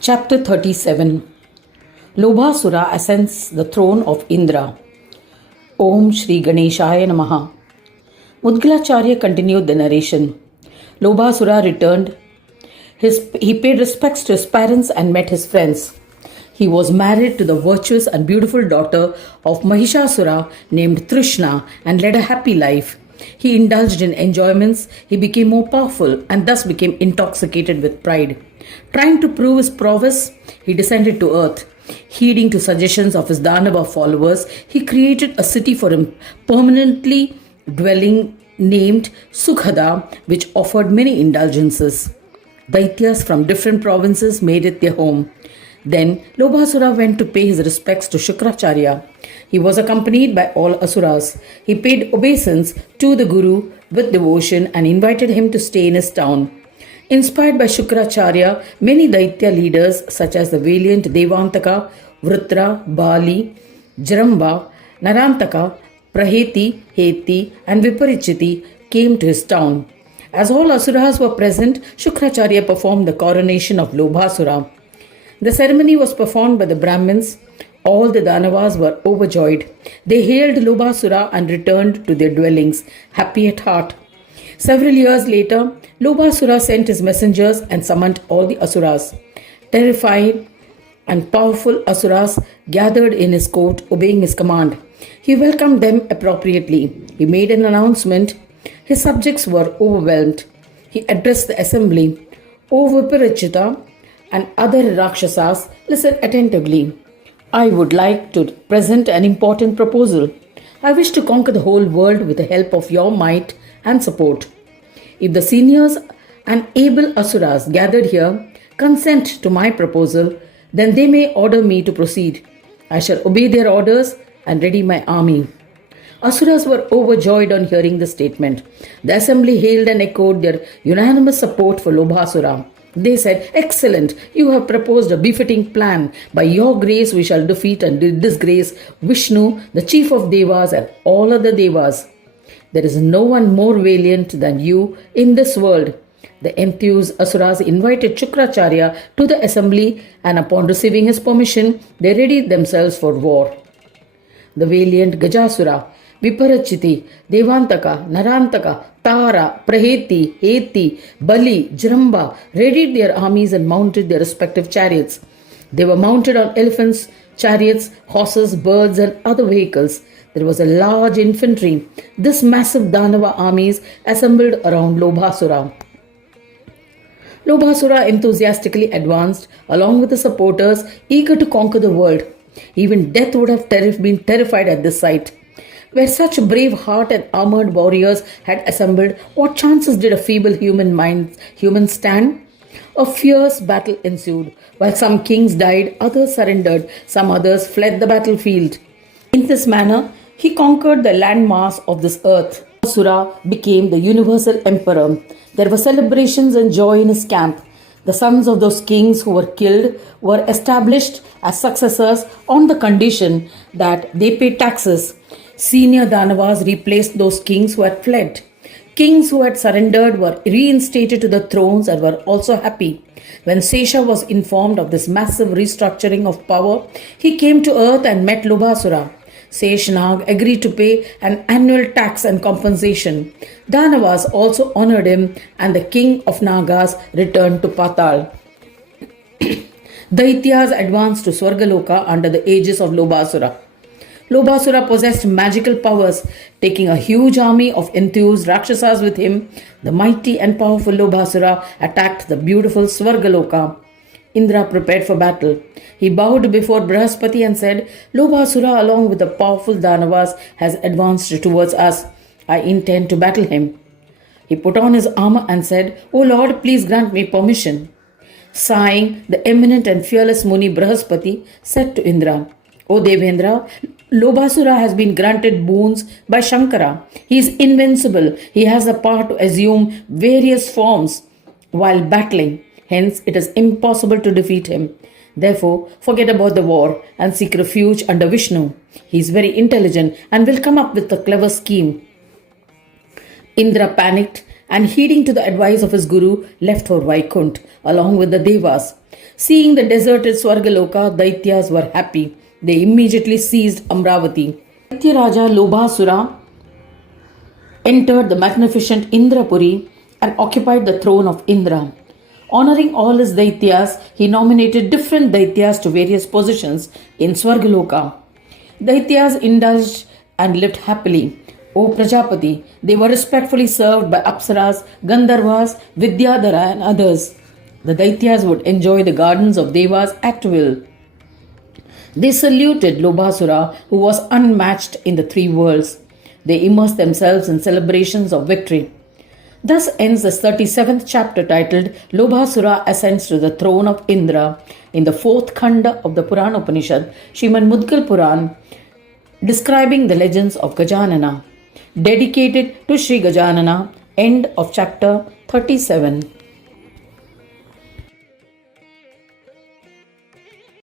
Chapter 37. Lobhasura ascends the throne of Indra. Om Shri Ganeshaya Namaha. Mudgalacharya continued the narration. Lobhasura returned. He paid respects to his parents and met his friends. He was married to the virtuous and beautiful daughter of Mahishasura named Trishna and led a happy life. He indulged in enjoyments, he became more powerful and thus became intoxicated with pride. Trying to prove his prowess, he descended to earth. Heeding to suggestions of his Danava followers, he created a city for him permanently dwelling named Sukhada, which offered many indulgences. Daityas from different provinces made it their home. Then Lobhasura went to pay his respects to Shukracharya. He was accompanied by all asuras. He paid obeisance to the Guru with devotion and invited him to stay in his town. Inspired by Shukracharya, many Daitya leaders such as the valiant Devantaka, Vrutra, Bali, Jaramba, Narantaka, Praheti, Heti, and Viparichiti came to his town. As all asuras were present, Shukracharya performed the coronation of Lobhasura. The ceremony was performed by the Brahmins. All the Danavas were overjoyed. They hailed Lobhasura and returned to their dwellings, happy at heart. Several years later, Lobhasura sent his messengers and summoned all the asuras. Terrified and powerful asuras gathered in his court, obeying his command. He welcomed them appropriately. He made an announcement. His subjects were overwhelmed. He addressed the assembly. O Viparichita and other Rakshasas, listen attentively. I would like to present an important proposal. I wish to conquer the whole world with the help of your might and support. If the seniors and able asuras gathered here consent to my proposal, then they may order me to proceed. I shall obey their orders and ready my army. Asuras were overjoyed on hearing the statement. The assembly hailed and echoed their unanimous support for Lobhasura. They said, "Excellent, you have proposed a befitting plan. By your grace we shall defeat and disgrace Vishnu, the chief of Devas, and all other Devas. There is no one more valiant than you in this world." The enthused asuras invited Shukracharya to the assembly, and upon receiving his permission, they readied themselves for war. The valiant Gajasura, Viparachiti, Devantaka, Narantaka, Tara, Praheti, Heti, Bali, Jaramba readied their armies and mounted their respective chariots. They were mounted on elephants, chariots, horses, birds, and other vehicles. There was a large infantry. This massive Danava armies assembled around Lobhasura. Lobhasura enthusiastically advanced along with the supporters, eager to conquer the world. Even death would have been terrified at this sight. Where such brave heart and armored warriors had assembled, what chances did a feeble human stand? A fierce battle ensued. While some kings died, others surrendered, some others fled the battlefield. In this manner, he conquered the landmass of this earth. Asura became the universal emperor. There were celebrations and joy in his camp. The sons of those kings who were killed were established as successors on the condition that they paid taxes. Senior Danavas replaced those kings who had fled. Kings who had surrendered were reinstated to the thrones and were also happy. When Sesha was informed of this massive restructuring of power, he came to earth and met Lobhasura. Seshnag agreed to pay an annual tax and compensation. Danavas also honored him, and the king of Nagas returned to Patal. Daityas advanced to Swargaloka under the aegis of Lobhasura. Lobhasura possessed magical powers. Taking a huge army of enthused Rakshasas with him, the mighty and powerful Lobhasura attacked the beautiful Swargaloka. Indra prepared for battle. He bowed before Brahaspati and said, "Lobhasura, along with the powerful Danavas, has advanced towards us. I intend to battle him." He put on his armor and said, "O Lord, please grant me permission." Sighing, the eminent and fearless Muni Brahaspati said to Indra, "O Devendra, Lobhasura has been granted boons by Shankara. He is invincible. He has the power to assume various forms while battling. Hence, it is impossible to defeat him. Therefore, forget about the war and seek refuge under Vishnu. He is very intelligent and will come up with a clever scheme." Indra panicked and heeding to the advice of his guru, left for Vaikunt along with the Devas. Seeing the deserted Swargaloka, Daityas were happy. They immediately seized Amravati. Daitya Raja Lobhasura entered the magnificent Indrapuri and occupied the throne of Indra. Honoring all his Daityas, he nominated different Daityas to various positions in Swargaloka. Daityas indulged and lived happily. O Prajapati, they were respectfully served by Apsaras, Gandharvas, Vidyadhara and others. The Daityas would enjoy the gardens of Devas at will. They saluted Lobhasura, who was unmatched in the three worlds. They immersed themselves in celebrations of victory. Thus ends the 37th chapter titled Lobhasura Ascends to the Throne of Indra in the 4th Khanda of the Purana Upanishad, Srimad Mudgal Puran, describing the legends of Gajanana. Dedicated to Sri Gajanana. End of chapter 37.